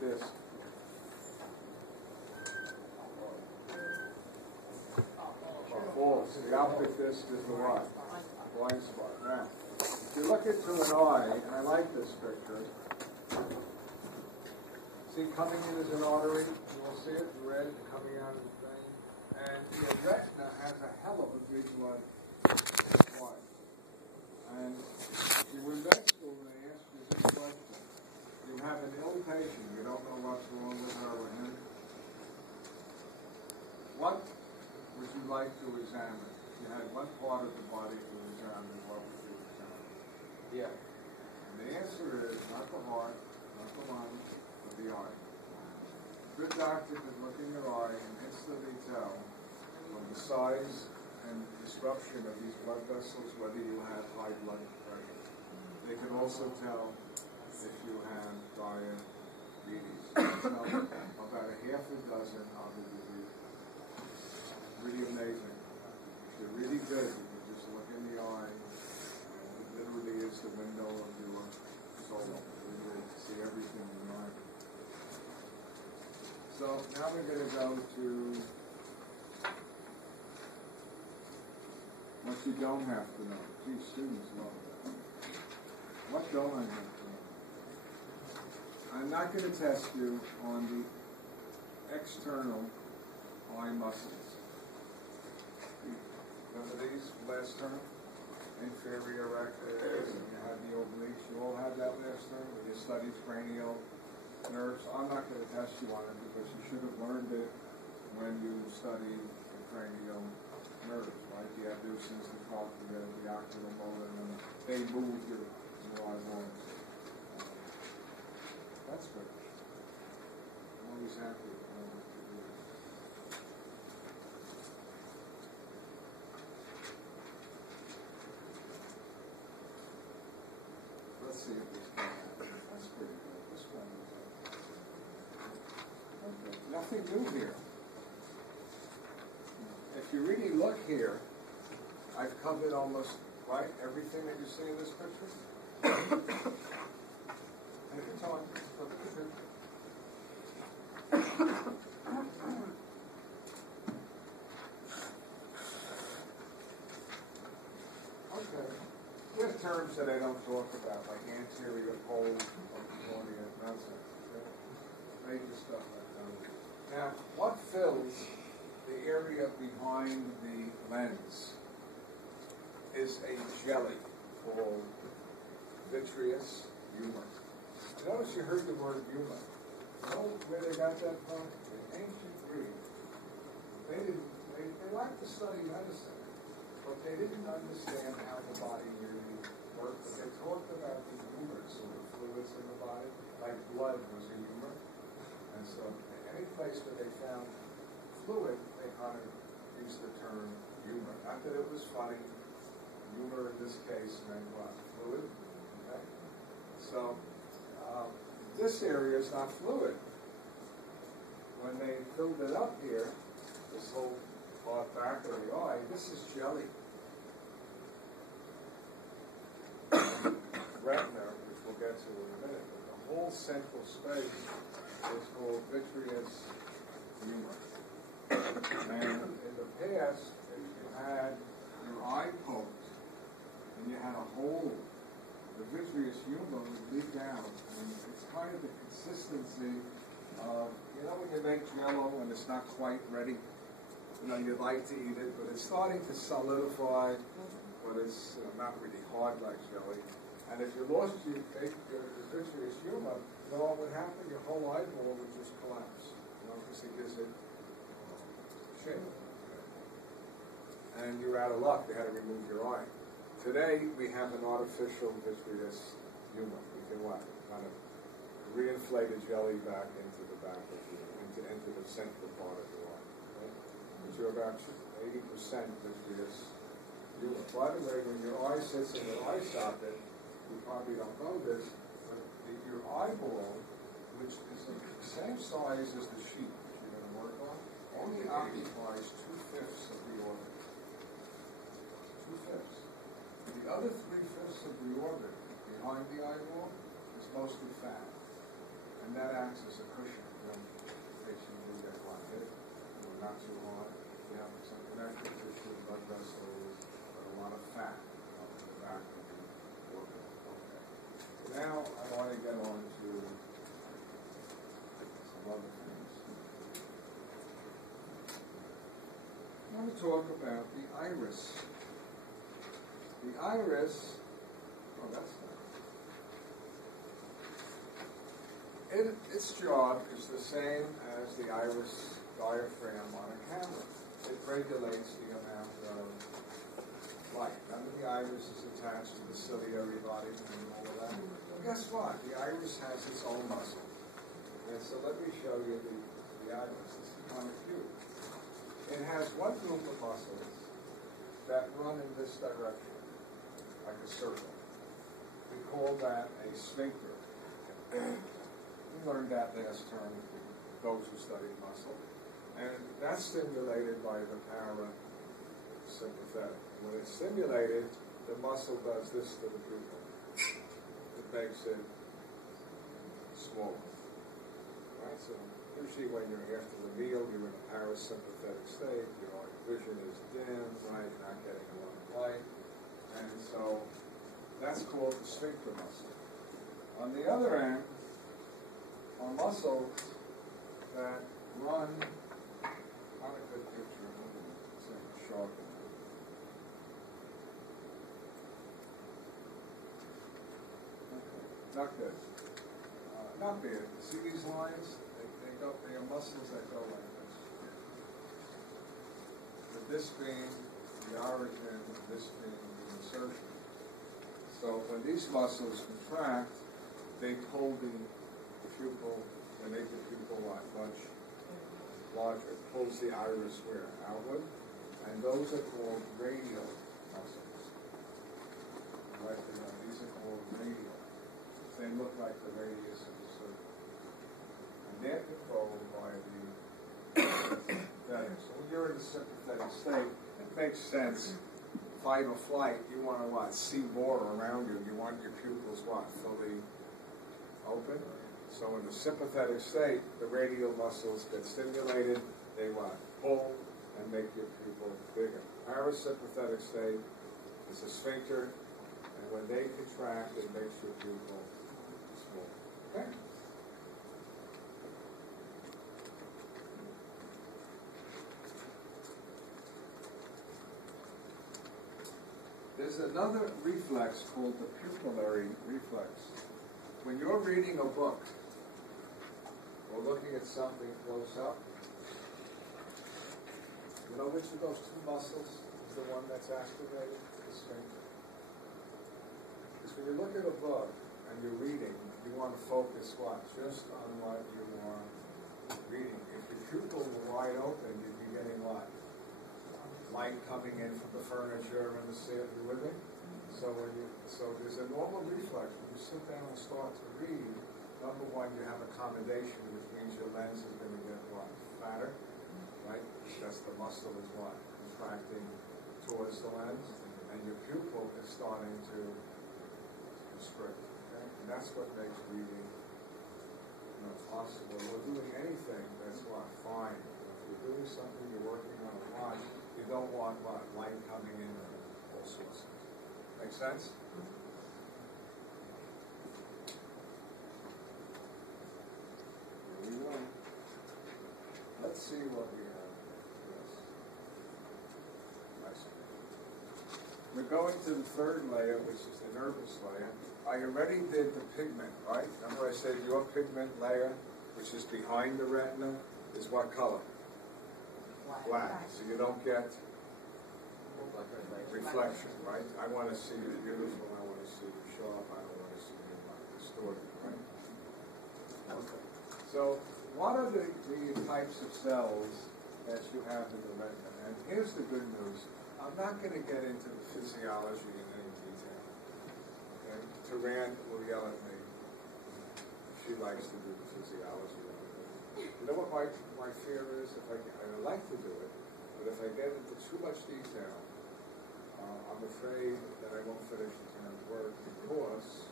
this. Or false. The optic disc is the what? Blind spot. Now, if you look into an eye, and I like this picture, see coming in is an artery, you will see it red and coming out of the vein, and the retina has a hell of a big blood. Why? And you were in med school and they asked you this question. You have an ill patient, you don't know what's wrong with her or him. What would you like to examine? If you had one part of the body to examine, what would you examine? Yeah. And the answer is not the heart, not the lungs, but the eye. A good doctor can look in your eye and instantly tell from the size and disruption of these blood vessels whether you have high blood pressure. They can also tell if you have diabetes. Tell about a half a dozen other diseases. Really amazing. If you're really good, you can just look in the eye, and it literally is the window of your soul. You really see everything in the eye. So now we're going to go to what you don't have to know. Gee, students love that. What don't I have to know? I'm not going to test you on the external eye muscles. Remember these last term? Inferior rectus, and you have the obliques. You all have that last term when you studied cranial nerves. I'm not going to test you on it because you should have learned it when you studied the cranial nerves, right? The abducens, the cochlea, the oculomotor, and they move your eyeballs. That's good. I'm always happy. Let's see if this can happen. That's pretty good. This one is okay. Nothing new here. If you really look here, I've covered almost everything that you see in this picture. Take your time. Look at the picture. Okay. There's terms that I don't talk about, like anterior pole of the cornea, nonsense. Major stuff like that. Now, what fills the area behind the lens is a jelly called vitreous humor. Notice you heard the word humor. You know where they got that from? In ancient Greek. They liked to study medicine, but they didn't understand how the body really worked. They talked about the humors, or the fluids in the body, like blood was a humor. And so any place where they found fluid, they kind of used the term humor. Not that it was funny. Humor in this case meant what? Fluid. Okay? So this area is not fluid. When they filled it up here, this whole part back of the eye, this is jelly. Retina, which we'll get to in a minute, but the whole central space is called vitreous humor. And in the past, if you had your eye poked and you had a hole, the vitreous humor would leak out. And it's kind of the consistency of, when you make Jell-O and it's not quite ready, you'd like to eat it, but it's starting to solidify, but it's not really hard like jelly. And if you lost your vitreous humor, what would happen? Your whole eyeball would just collapse, because it gives it shape. And you're out of luck. They had to remove your eye. Today, we have an artificial vitreous humor. We can kind of reinflate a jelly back into the back of into the central part of your eye. Okay? But you're about 80% vitreous humor. By the way, when your eye sits in your eye socket, you probably don't know this, but your eyeball, which is the same size as the sheet that you're going to work on, only occupies 2/5 of the orbit. 2/5. The other 3/5 of the orbit behind the eyeball is mostly fat. And that acts as a cushion, in case you do get one hit, not too hard. You have some connective tissue, blood vessels, but a lot of fat up in the back of the organ. Okay. Now I want to get on to some other things. I want to talk about the iris. The iris, oh, that's not. Its job is the same as the iris diaphragm on a camera. It regulates the amount of light. Remember, the iris is attached to the ciliary body and all of that? Well, guess what? The iris has its own muscle. And so let me show you the iris. This is kind of cute. It has one group of muscles that run in this direction, like a circle. We call that a sphincter. We learned that last term, those who studied muscle. And that's stimulated by the parasympathetic. When it's stimulated, the muscle does this to the pupil. It makes it swollen. Right? So usually when you're after the meal, you're in a parasympathetic state, your vision is dim, right? You're not getting enough light. And so that's called the sphincter muscle. On the other end, are muscles that run, not a good picture, it's like a shark. Not good. Not bad. See these lines? They are muscles that go like this. This being the origin, this being the insertion. So when these muscles contract, they pull the pupil, they make the pupil much larger. It pulls the iris where? Outward. And those are called radial muscles. Right? These are called radial. They look like the radius of the circle. And they're controlled by the sympathetic. So when you're in a sympathetic state, it makes sense. Fight or flight, you want to what? See more around you. You want your pupils what? Fully open. So in the sympathetic state, the radial muscles get stimulated. They what? Pull and make your pupil bigger. Parasympathetic state is a sphincter, and when they contract, it makes your pupil small. Okay? There's another reflex called the pupillary reflex. When you're reading a book or looking at something close up, you know which of those two muscles is the one that's activated? The sphincter. Because when you look at a book and you're reading, you want to focus what? Just on what you are reading. If your pupil were wide open, you'd be getting what? Light coming in from the furniture and the ceiling. You with me? So there's a normal reflex. When you sit down and start to read, number one, you have accommodation, which means your lens is going to get what? Fatter, right? Because the muscle is what? Contracting towards the lens, and your pupil is starting to constrict. Okay? And that's what makes reading possible. Or doing anything that's what? Fine. If you're doing something, you're working on a watch, you don't want what? Light coming in and all sorts of things. Make sense? Here we go. Let's see what we have. Yes. Nice. We're going to the third layer, which is the nervous layer. I already did the pigment, right? Remember I said your pigment layer, which is behind the retina, is what color? Black. So you don't get reflection, right? I want to see you beautiful. I want to see you sharp. I don't want to see you distorted, right? Okay. So what are the types of cells that you have in the retina? And here's the good news. I'm not going to get into the physiology in any detail. Okay? Taran will yell at me. She likes to do the physiology of it. You know what my fear is? I would like to do it, but if I get into too much detail, I'm afraid that I won't finish the term's work because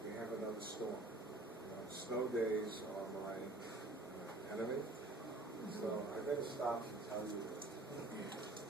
we have another storm. snow days are my enemy. So I gotta stop and tell you that.